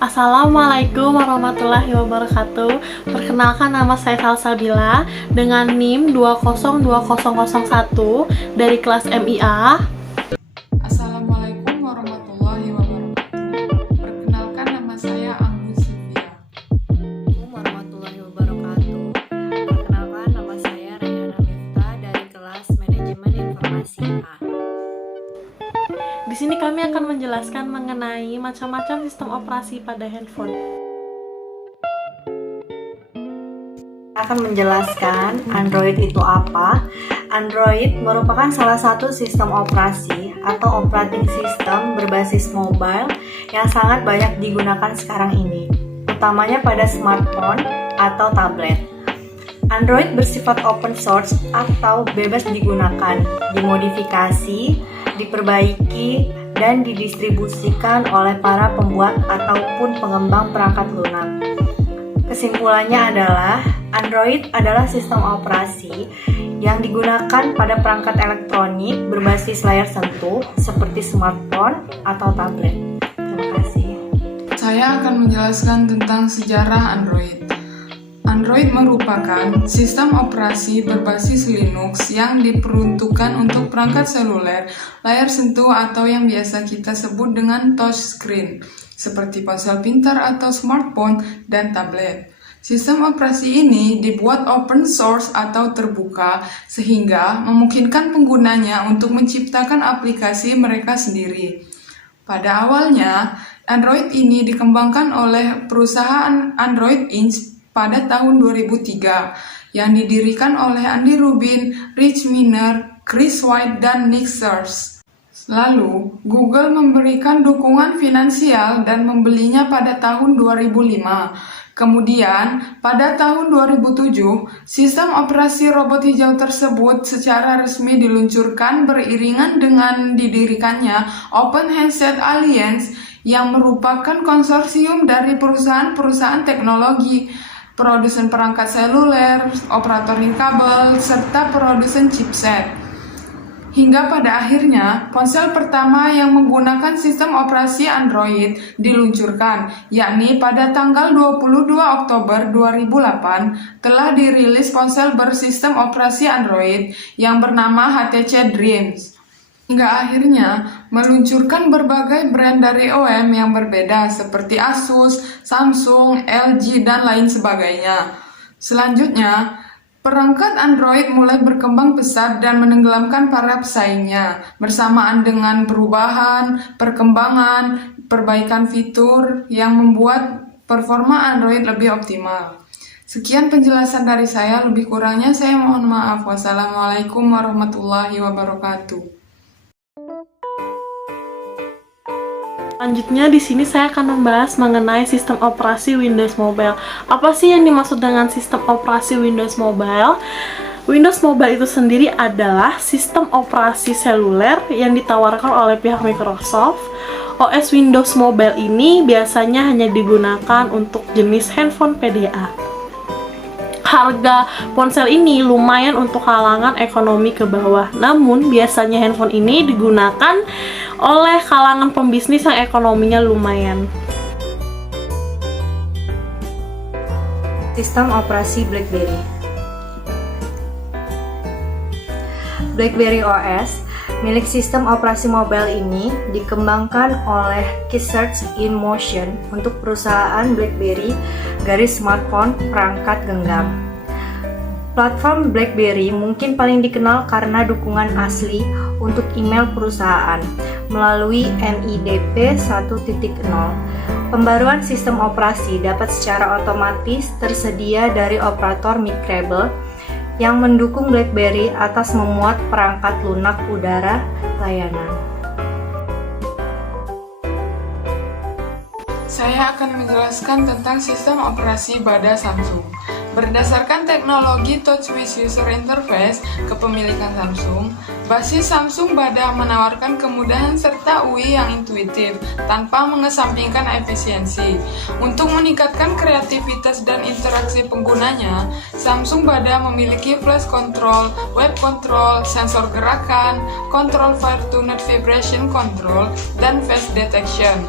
Assalamualaikum warahmatullahi wabarakatuh. Perkenalkan, nama saya Salsabila dengan NIM 202001 dari kelas MIA. Assalamualaikum warahmatullahi wabarakatuh. Perkenalkan, nama saya Anggun Sylvia. Assalamualaikum warahmatullahi wabarakatuh. Perkenalkan, nama saya Rayana Miftah dari kelas Manajemen Informasi A. Di sini kami akan menjelaskan mengenai macam-macam sistem operasi pada handphone. Akan menjelaskan Android itu apa. Android merupakan salah satu sistem operasi atau operating system berbasis mobile yang sangat banyak digunakan sekarang ini, utamanya pada smartphone atau tablet. Android bersifat open source atau bebas digunakan, dimodifikasi, diperbaiki, dan didistribusikan oleh para pembuat ataupun pengembang perangkat lunak. Kesimpulannya adalah, Android adalah sistem operasi yang digunakan pada perangkat elektronik berbasis layar sentuh seperti smartphone atau tablet. Terima kasih. Saya akan menjelaskan tentang sejarah Android. Android merupakan sistem operasi berbasis Linux yang diperuntukkan untuk perangkat seluler, layar sentuh atau yang biasa kita sebut dengan touchscreen, seperti ponsel pintar atau smartphone dan tablet. Sistem operasi ini dibuat open source atau terbuka sehingga memungkinkan penggunanya untuk menciptakan aplikasi mereka sendiri. Pada awalnya, Android ini dikembangkan oleh perusahaan Android Inc. pada tahun 2003 yang didirikan oleh Andy Rubin, Rich Miner, Chris White, dan Nick Search. Lalu, Google memberikan dukungan finansial dan membelinya pada tahun 2005. Kemudian, pada tahun 2007, sistem operasi robot hijau tersebut secara resmi diluncurkan beriringan dengan didirikannya Open Handset Alliance yang merupakan konsorsium dari perusahaan-perusahaan teknologi, produsen perangkat seluler, operator nirkabel, serta produsen chipset. Hingga pada akhirnya, ponsel pertama yang menggunakan sistem operasi Android diluncurkan, yakni pada tanggal 22 Oktober 2008 telah dirilis ponsel bersistem operasi Android yang bernama HTC Dreams. Hingga akhirnya meluncurkan berbagai brand dari OEM yang berbeda seperti Asus, Samsung, LG, dan lain sebagainya. Selanjutnya, perangkat Android mulai berkembang pesat dan menenggelamkan para pesaingnya, bersamaan dengan perubahan, perkembangan, perbaikan fitur yang membuat performa Android lebih optimal. Sekian penjelasan dari saya, lebih kurangnya saya mohon maaf. Wassalamualaikum warahmatullahi wabarakatuh. Selanjutnya di sini saya akan membahas mengenai sistem operasi Windows Mobile. Apa sih yang dimaksud dengan sistem operasi Windows Mobile? Windows Mobile itu sendiri adalah sistem operasi seluler yang ditawarkan oleh pihak Microsoft. OS Windows Mobile ini biasanya hanya digunakan untuk jenis handphone PDA. Harga ponsel ini lumayan untuk kalangan ekonomi ke bawah. Namun, biasanya handphone ini digunakan oleh kalangan pembisnis yang ekonominya lumayan. Sistem operasi BlackBerry. BlackBerry OS, milik sistem operasi mobile ini, dikembangkan oleh Research in Motion untuk perusahaan BlackBerry garis smartphone perangkat genggam. Platform BlackBerry mungkin paling dikenal karena dukungan asli untuk email perusahaan melalui NIDP 1.0. Pembaruan sistem operasi dapat secara otomatis tersedia dari operator microbel yang mendukung BlackBerry atas memuat perangkat lunak udara layanan. Saya akan menjelaskan tentang sistem operasi pada Samsung. Berdasarkan teknologi TouchWiz User Interface kepemilikan Samsung, basis Samsung Bada menawarkan kemudahan serta UI yang intuitif tanpa mengesampingkan efisiensi. Untuk meningkatkan kreativitas dan interaksi penggunanya, Samsung Bada memiliki flash control, web control, sensor gerakan, control fire tuned vibration control, dan face detection.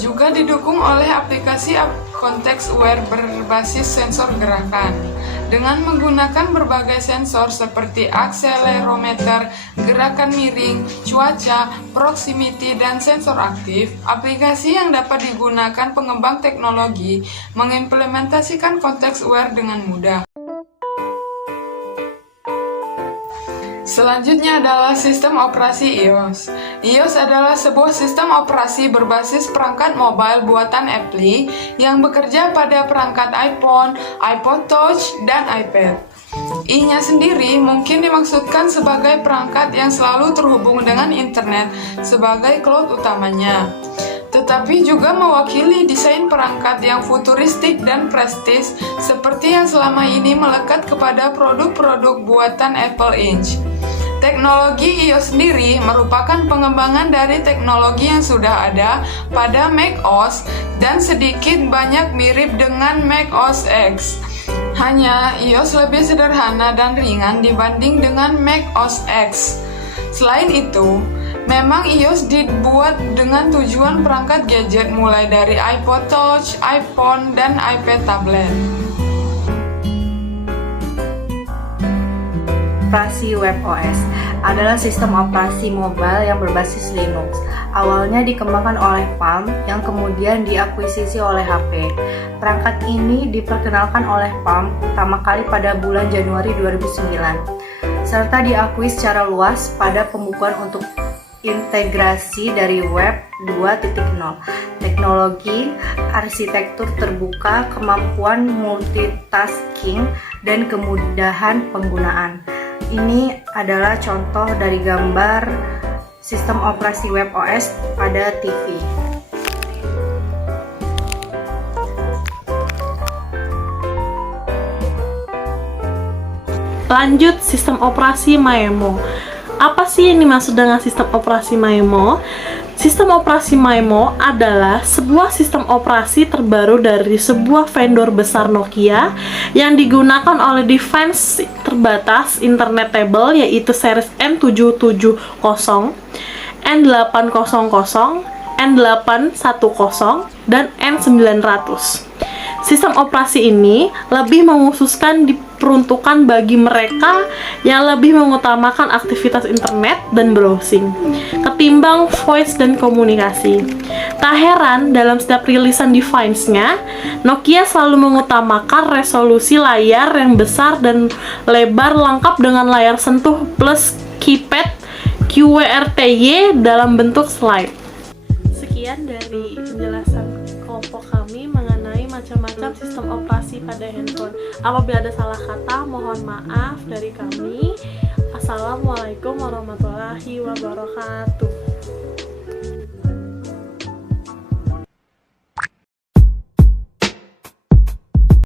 Juga didukung oleh aplikasi context aware berbasis sensor gerakan. Dengan menggunakan berbagai sensor seperti akselerometer, gerakan miring, cuaca, proximity, dan sensor aktif, aplikasi yang dapat digunakan pengembang teknologi mengimplementasikan context aware dengan mudah. Selanjutnya adalah sistem operasi iOS. iOS adalah sebuah sistem operasi berbasis perangkat mobile buatan Apple yang bekerja pada perangkat iPhone, iPod Touch, dan iPad. I-nya sendiri mungkin dimaksudkan sebagai perangkat yang selalu terhubung dengan internet sebagai cloud utamanya, tetapi juga mewakili desain perangkat yang futuristik dan prestis seperti yang selama ini melekat kepada produk-produk buatan Apple Inc. Teknologi iOS sendiri merupakan pengembangan dari teknologi yang sudah ada pada macOS dan sedikit banyak mirip dengan macOS X. Hanya iOS lebih sederhana dan ringan dibanding dengan macOS X. Selain itu, memang iOS dibuat dengan tujuan perangkat gadget mulai dari iPod Touch, iPhone, dan iPad tablet. Operasi WebOS adalah sistem operasi mobile yang berbasis Linux. Awalnya dikembangkan oleh Palm yang kemudian diakuisisi oleh HP. Perangkat ini diperkenalkan oleh Palm pertama kali pada bulan Januari 2009, serta diakui secara luas pada pembukuan untuk integrasi dari Web 2.0, teknologi, arsitektur terbuka, kemampuan multitasking, dan kemudahan penggunaan. Ini adalah contoh dari gambar sistem operasi WebOS pada TV. Lanjut, sistem operasi Maemo. Apa sih yang dimaksud dengan sistem operasi Maemo? Sistem operasi Maemo adalah sebuah sistem operasi terbaru dari sebuah vendor besar Nokia yang digunakan oleh device terbatas internetable yaitu series N770, N800, N810, dan N900. Sistem operasi ini lebih mengkhususkan diperuntukkan bagi mereka yang lebih mengutamakan aktivitas internet dan browsing ketimbang voice dan komunikasi. Tak heran dalam setiap rilisan device-nya, Nokia selalu mengutamakan resolusi layar yang besar dan lebar lengkap dengan layar sentuh plus keypad QWERTY dalam bentuk slide. Sekian dari penjelasan kelompok kami mengenai macam-macam sistem operasi pada handphone. Apabila ada salah kata, mohon maaf dari kami. Assalamualaikum warahmatullahi wabarakatuh.